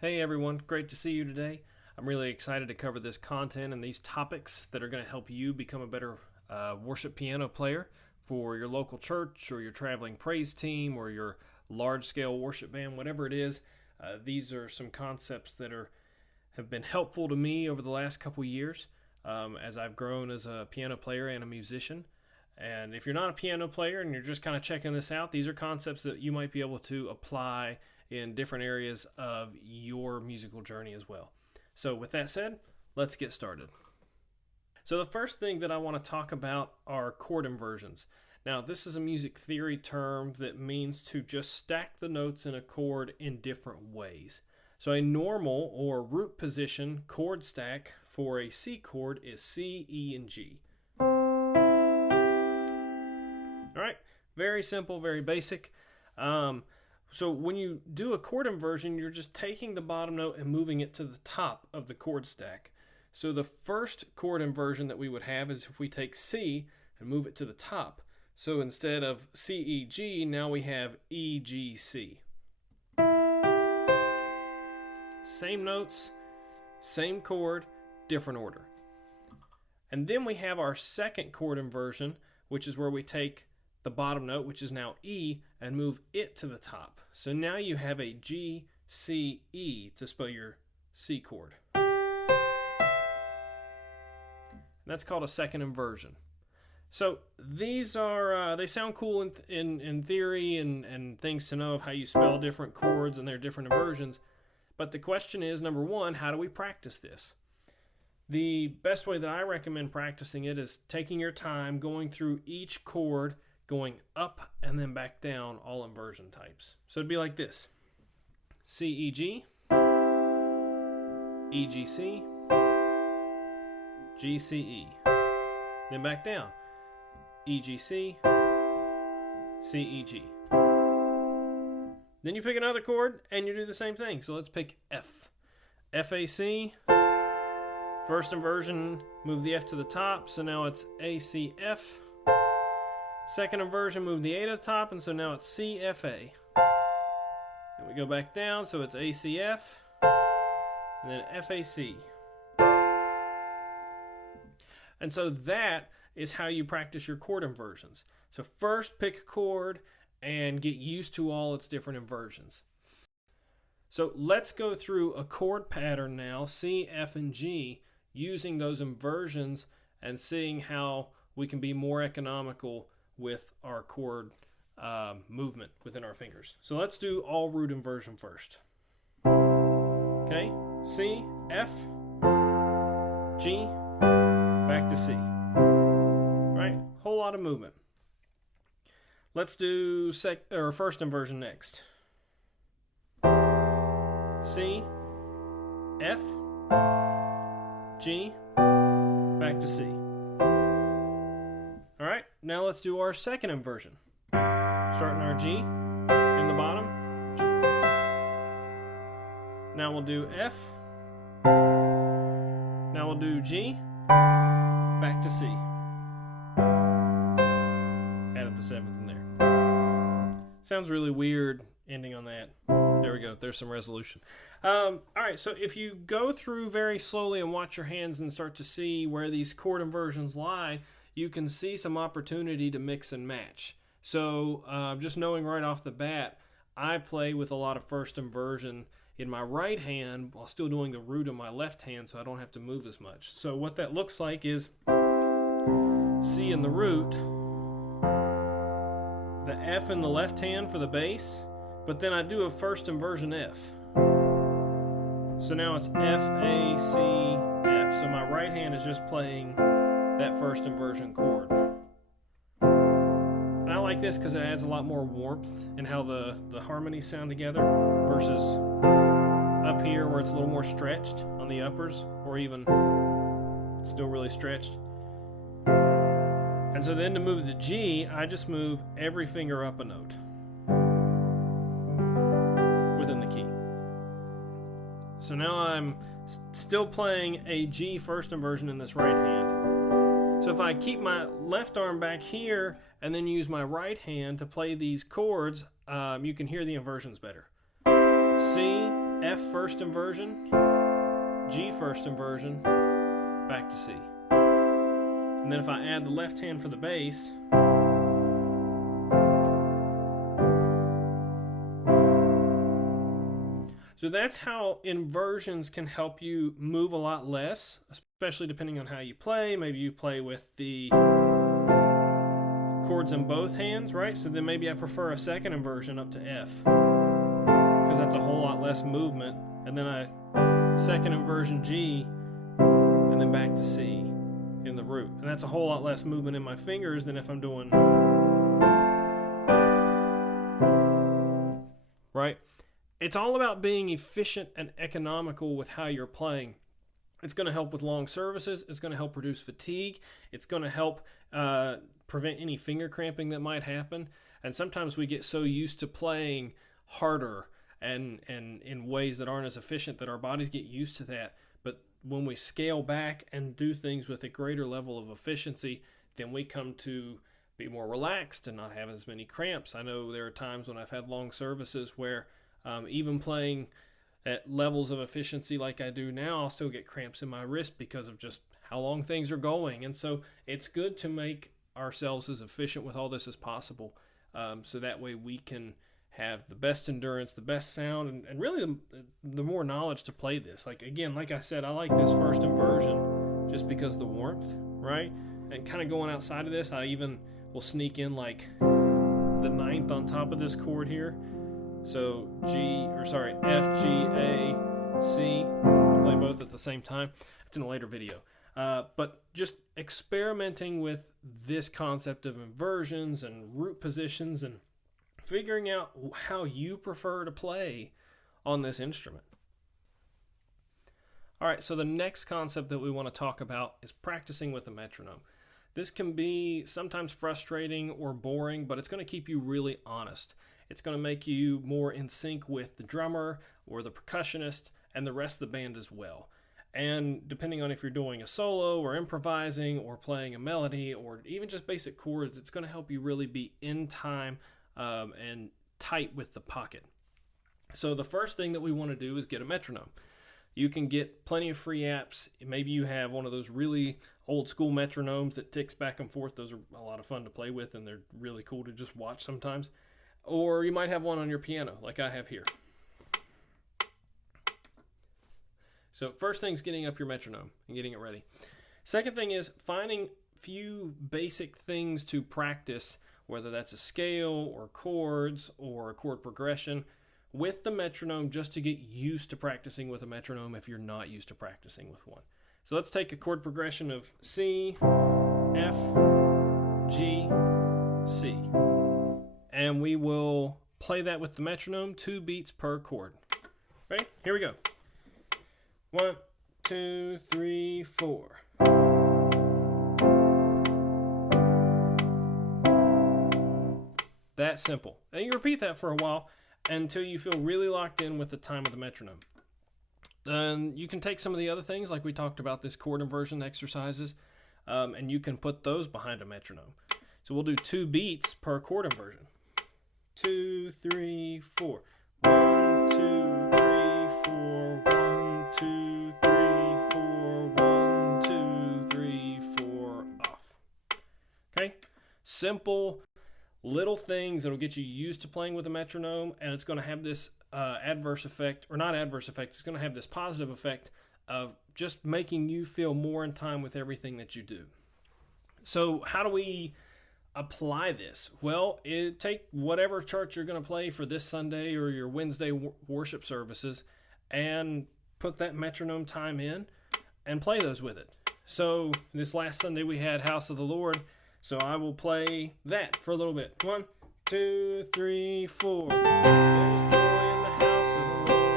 Hey everyone, great to see you today. I'm really excited to cover this content and these topics that are going to help you become a better worship piano player for your local church or your traveling praise team or your large scale worship band, whatever it is. These are some concepts that have been helpful to me over the last couple years as I've grown as a piano player and a musician. And if you're not a piano player and you're just kind of checking this out, these are concepts that you might be able to apply in different areas of your musical journey as well. So with that said, let's get started. So the first thing that I want to talk about are chord inversions. Now, this is a music theory term that means to just stack the notes in a chord in different ways. So a normal or root position chord stack for a C chord is C, E, and G. All right, very simple, very basic. So when you do a chord inversion, you're just taking the bottom note and moving it to the top of the chord stack. So the first chord inversion that we would have is if we take C and move it to the top. So instead of C, E, G, now we have E, G, C. Same notes, same chord, different order. And then we have our second chord inversion, which is where we take the bottom note, which is now E, and move it to the top. So now you have a G, C, E to spell your C chord. And that's called a second inversion. So these are, they sound cool in theory and things to know of how you spell different chords and their different inversions. But the question is, number one, how do we practice this? The best way that I recommend practicing it is taking your time, going through each chord, going up and then back down, all inversion types. So it'd be like this: C, E, G, E, G, C, G, C, E. Then back down, E, G, C, C, E, G. Then you pick another chord and you do the same thing. So let's pick F. F, A, C. First inversion, move the F to the top, so now it's A, C, F. Second inversion, move the A to the top, and so now it's C, F, A. Then we go back down, so it's A, C, F, and then F, A, C. And so that is how you practice your chord inversions. So first pick a chord and get used to all its different inversions. So let's go through a chord pattern now, C, F, and G, using those inversions and seeing how we can be more economical with our chord movement within our fingers. So let's do all root inversion first. Okay, C, F, G, back to C. All right, whole lot of movement. Let's do first inversion next. C, F, G, back to C. All right, now let's do our second inversion. Starting our G in the bottom, G. Now we'll do F. Now we'll do G, back to C. Added the seventh in there. Sounds really weird ending on that. There we go. There's some resolution. All right, so if you go through very slowly and watch your hands and start to see where these chord inversions lie, you can see some opportunity to mix and match. So just knowing right off the bat, I play with a lot of first inversion in my right hand while still doing the root in my left hand, so I don't have to move as much. So what that looks like is C in the root, the F in the left hand for the bass, but then I do a first inversion F. So now it's F, A, C, F. So my right hand is just playing that first inversion chord. And I like this because it adds a lot more warmth in how the harmonies sound together versus up here where it's a little more stretched on the uppers, or even still really stretched. And so then to move the G, I just move every finger up a note within the key. So now I'm still playing a G first inversion in this right hand. So if I keep my left arm back here and then use my right hand to play these chords, you can hear the inversions better. C, F first inversion, G first inversion, back to C. And then if I add the left hand for the bass, so that's how inversions can help you move a lot less, especially depending on how you play. Maybe you play with the chords in both hands, right? So then maybe I prefer a second inversion up to F, because that's a whole lot less movement. And then I second inversion G, and then back to C in the root. And that's a whole lot less movement in my fingers than if I'm doing, right? It's all about being efficient and economical with how you're playing. It's going to help with long services. It's going to help reduce fatigue. It's going to help prevent any finger cramping that might happen. And sometimes we get so used to playing harder and in ways that aren't as efficient that our bodies get used to that. But when we scale back and do things with a greater level of efficiency, then we come to be more relaxed and not have as many cramps. I know there are times when I've had long services where even playing at levels of efficiency like I do now, I'll still get cramps in my wrist because of just how long things are going. And so it's good to make ourselves as efficient with all this as possible, so that way we can have the best endurance, the best sound, and really the more knowledge to play this. Like, again, like I said, I like this first inversion just because the warmth, right? And kind of going outside of this, I even will sneak in like the ninth on top of this chord here. So F, G, A, C. I'll play both at the same time. It's in a later video. But just experimenting with this concept of inversions and root positions and figuring out how you prefer to play on this instrument. All right, so the next concept that we want to talk about is practicing with a metronome. This can be sometimes frustrating or boring, but it's going to keep you really honest. It's going to make you more in sync with the drummer or the percussionist and the rest of the band as well. And depending on if you're doing a solo or improvising or playing a melody or even just basic chords, it's going to help you really be in time and tight with the pocket. So the first thing that we want to do is get a metronome. You can get plenty of free apps. Maybe you have one of those really old school metronomes that ticks back and forth. Those are a lot of fun to play with, and they're really cool to just watch sometimes. Or you might have one on your piano, like I have here. So first thing is getting up your metronome and getting it ready. Second thing is finding few basic things to practice, whether that's a scale or chords or a chord progression, with the metronome, just to get used to practicing with a metronome if you're not used to practicing with one. So let's take a chord progression of C, F, G, C. And we will play that with the metronome, 2 beats per chord. Ready? Here we go. 1, 2, 3, 4. That simple. And you repeat that for a while until you feel really locked in with the time of the metronome. Then you can take some of the other things, like we talked about, this chord inversion exercises, and you can put those behind a metronome. So we'll do 2 beats per chord inversion. 2, 3, 4. 1, 2, 3, 4. 1, 2, 3, 4. 1, 2, 3, 4. Off. Okay? Simple little things that'll get you used to playing with a metronome, and it's going to have this adverse effect, or not adverse effect, it's going to have this positive effect of just making you feel more in time with everything that you do. So how do we apply this? Well, take whatever church you're going to play for this Sunday or your Wednesday worship services and put that metronome time in and play those with it. So this last Sunday we had House of the Lord, so I will play that for a little bit. 1, 2, 3, 4. There's joy in the house of the Lord.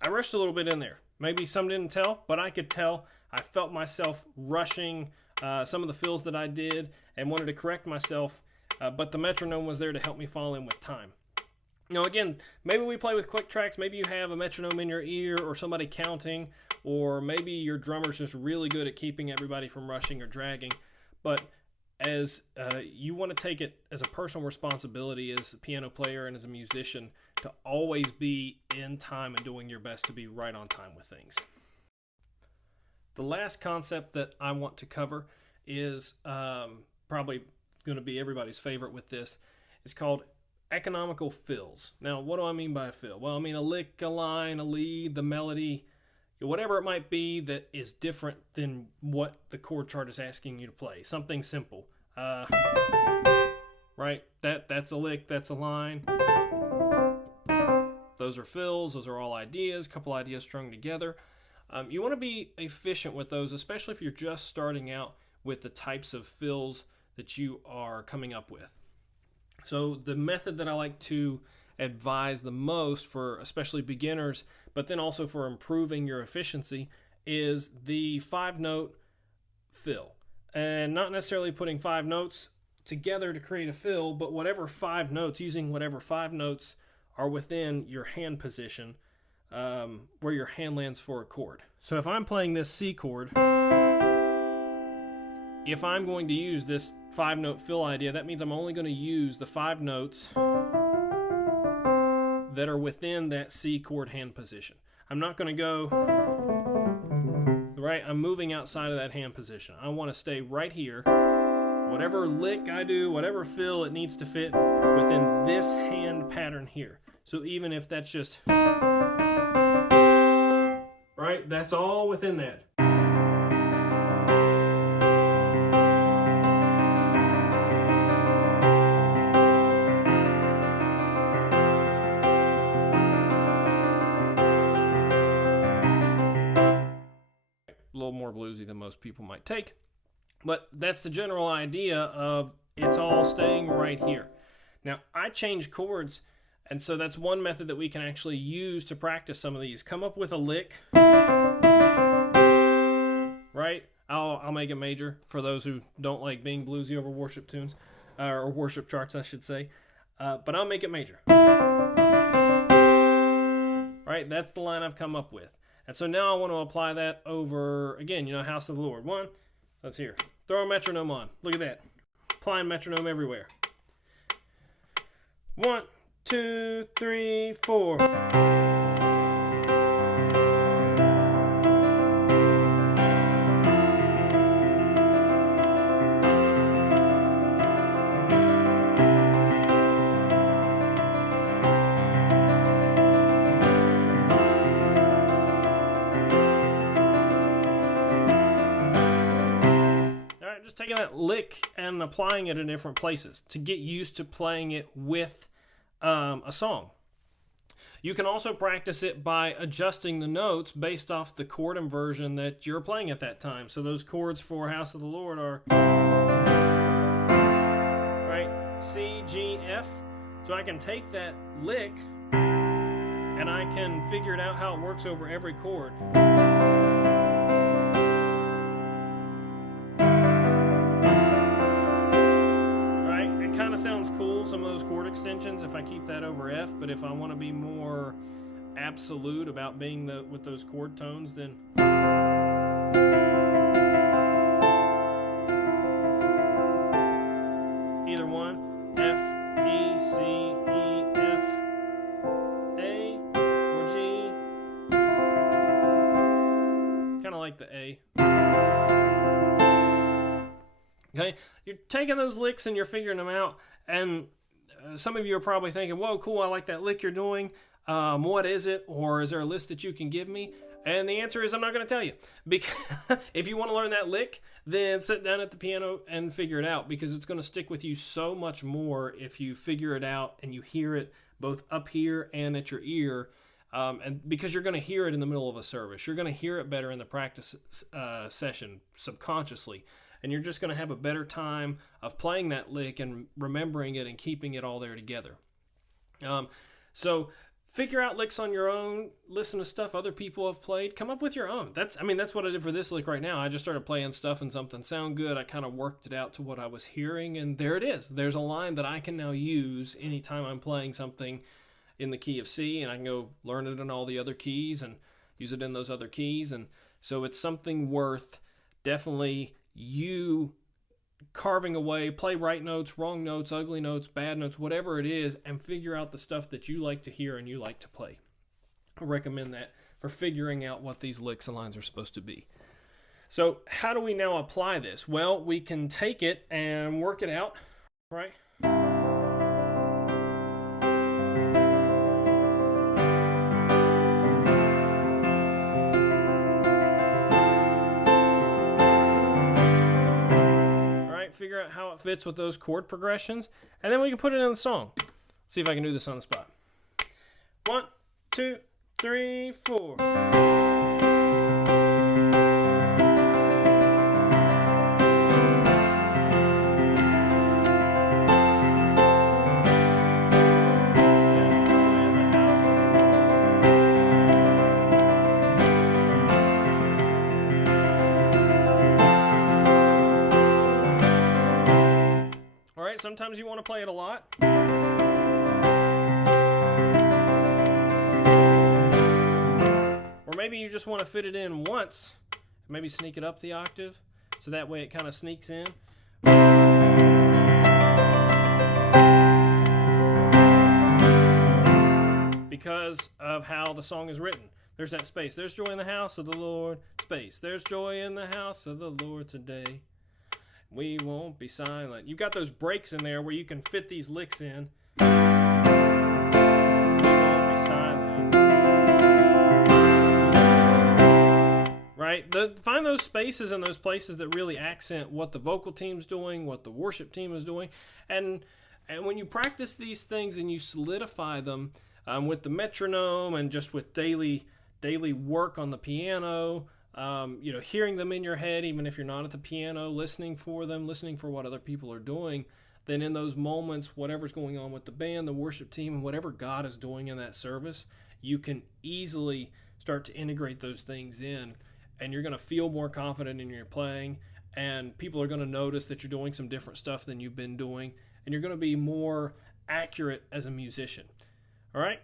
I rushed a little bit in there. Maybe some didn't tell, but I could tell. I felt myself rushing some of the fills that I did and wanted to correct myself but the metronome was there to help me fall in with time. Now again, maybe we play with click tracks, maybe you have a metronome in your ear or somebody counting, or maybe your drummer's just really good at keeping everybody from rushing or dragging. But as you want to take it as a personal responsibility as a piano player and as a musician to always be in time and doing your best to be right on time with things. The last concept that I want to cover is probably going to be everybody's favorite with this. It's called economical fills. Now, what do I mean by a fill? Well, I mean a lick, a line, a lead, the melody, whatever it might be that is different than what the chord chart is asking you to play. Something simple. Right? That's a lick, that's a line. Those are fills. Those are all ideas, a couple ideas strung together. You want to be efficient with those, especially if you're just starting out with the types of fills that you are coming up with. So the method that I like to advise the most for especially beginners, but then also for improving your efficiency, is the 5-note fill. And not necessarily putting 5 notes together to create a fill, but whatever 5 notes, using whatever 5 notes are within your hand position, where your hand lands for a chord. So if I'm playing this C chord, if I'm going to use this 5-note fill idea, that means I'm only going to use the 5 notes that are within that C chord hand position. I'm not going to go, right? I'm moving outside of that hand position. I want to stay right here. Whatever lick I do, whatever fill, it needs to fit within this hand pattern here. So even if that's just, right? That's all within that. A little more bluesy than most people might take, but that's the general idea of it's all staying right here. Now I change chords, and so that's one method that we can actually use to practice some of these. Come up with a lick, right? I'll make it major for those who don't like being bluesy over worship tunes, or worship charts I should say, but I'll make it major. Right, that's the line I've come up with. And so now I want to apply that over, again, House of the Lord. One, let's hear. Throw a metronome on. Look at that. Applying metronome everywhere. 1, 2, 3, 4. Just taking that lick and applying it in different places to get used to playing it with a song. You can also practice it by adjusting the notes based off the chord inversion that you're playing at that time. So those chords for House of the Lord are, right, C, G, F. So I can take that lick and I can figure it out how it works over every chord. Sounds cool, some of those chord extensions, if I keep that over F, but if I want to be more absolute about being with those chord tones, then either one, F, E, C, E, F, A, or G, kind of like the A. Okay, you're taking those licks and you're figuring them out, and some of you are probably thinking, whoa, cool, I like that lick you're doing. What is it? Or is there a list that you can give me? And the answer is I'm not going to tell you. Because if you want to learn that lick, then sit down at the piano and figure it out, because it's going to stick with you so much more if you figure it out and you hear it both up here and at your ear. And because you're going to hear it in the middle of a service. You're going to hear it better in the practice session subconsciously. And you're just going to have a better time of playing that lick and remembering it and keeping it all there together. So figure out licks on your own, listen to stuff other people have played, come up with your own. That's what I did for this lick right now. I just started playing stuff and something sounded good. I kind of worked it out to what I was hearing, and there it is. There's a line that I can now use anytime I'm playing something in the key of C, and I can go learn it in all the other keys and use it in those other keys. And so it's something worth definitely you carving away, play right notes, wrong notes, ugly notes, bad notes, whatever it is, and figure out the stuff that you like to hear and you like to play. I recommend that for figuring out what these licks and lines are supposed to be. So how do we now apply this? Well, we can take it and work it out, right? Figure out how it fits with those chord progressions, and then we can put it in the song. See if I can do this on the spot. 1, 2, 3, 4. Sometimes you want to play it a lot. Or maybe you just want to fit it in once. Maybe sneak it up the octave, so that way it kind of sneaks in. Because of how the song is written. There's that space. There's joy in the house of the Lord. Space. There's joy in the house of the Lord today. We won't be silent. You've got those breaks in there where you can fit these licks in. We won't be silent. Right? Find those spaces and those places that really accent what the vocal team's doing, what the worship team is doing. And when you practice these things and you solidify them with the metronome and just with daily work on the piano, hearing them in your head, even if you're not at the piano, listening for them, listening for what other people are doing, then in those moments, whatever's going on with the band, the worship team, and whatever God is doing in that service, you can easily start to integrate those things in, and you're going to feel more confident in your playing, and people are going to notice that you're doing some different stuff than you've been doing, and you're going to be more accurate as a musician. All right?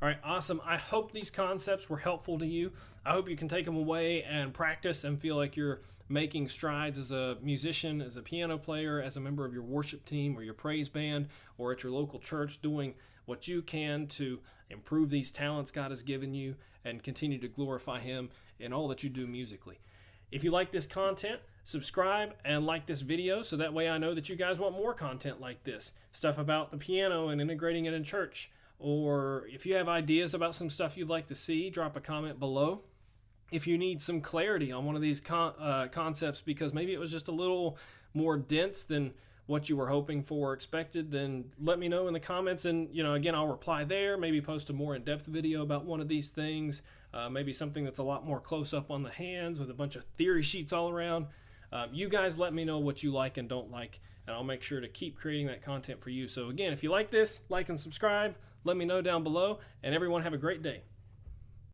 All right, awesome. I hope these concepts were helpful to you. I hope you can take them away and practice and feel like you're making strides as a musician, as a piano player, as a member of your worship team or your praise band, or at your local church, doing what you can to improve these talents God has given you and continue to glorify Him in all that you do musically. If you like this content, subscribe and like this video so that way I know that you guys want more content like this. Stuff about the piano and integrating it in church. Or if you have ideas about some stuff you'd like to see, drop a comment below. If you need some clarity on one of these concepts because maybe it was just a little more dense than what you were hoping for or expected, then let me know in the comments, and again, I'll reply there. Maybe post a more in-depth video about one of these things, maybe something that's a lot more close up on the hands with a bunch of theory sheets all around. You guys let me know what you like and don't like, and I'll make sure to keep creating that content for you. So again, if you like this, like and subscribe. Let me know down below, and everyone have a great day.